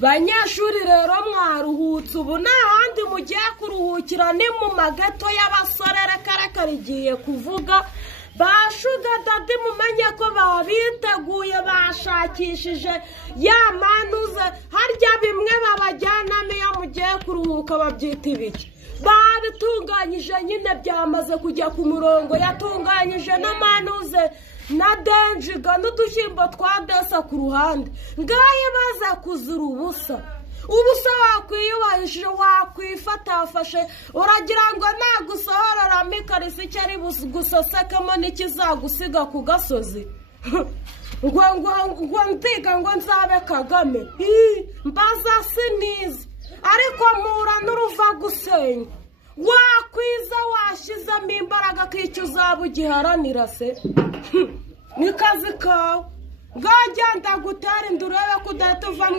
Banyeshuri rero mwaruhutse ubu nta handi mugiye kuruhukira ni mu magato y'abasore reka rigiye kuvuga bashuga dadi mumenye ko babiteguye bashakishije ya manuze harya bimwe babajyanamo iyo mugiye kuruhuka babyita ibiki babitunganyije nyine byamaze kujya ku murongo yatunganyije n'amanuze na denjiga n'udushyimbo twa desa ku ruhande ngaye baza kuzira ubusa wakwiyubahishije wakwifatafashe uragira ngo nagusohoreramo ikarisi icyo ari gusosekamo n'ikizagusiga ku gasozi ngo ndiga ngo nzabe Kagame mbaza sinizi ariko mpura n'uruva gusenya wakwiza washyizemo imbaraga k'icyo uzaba ugiharanira se ni kazi kawe ngagenda gutera inda urebe ko udahita uva mu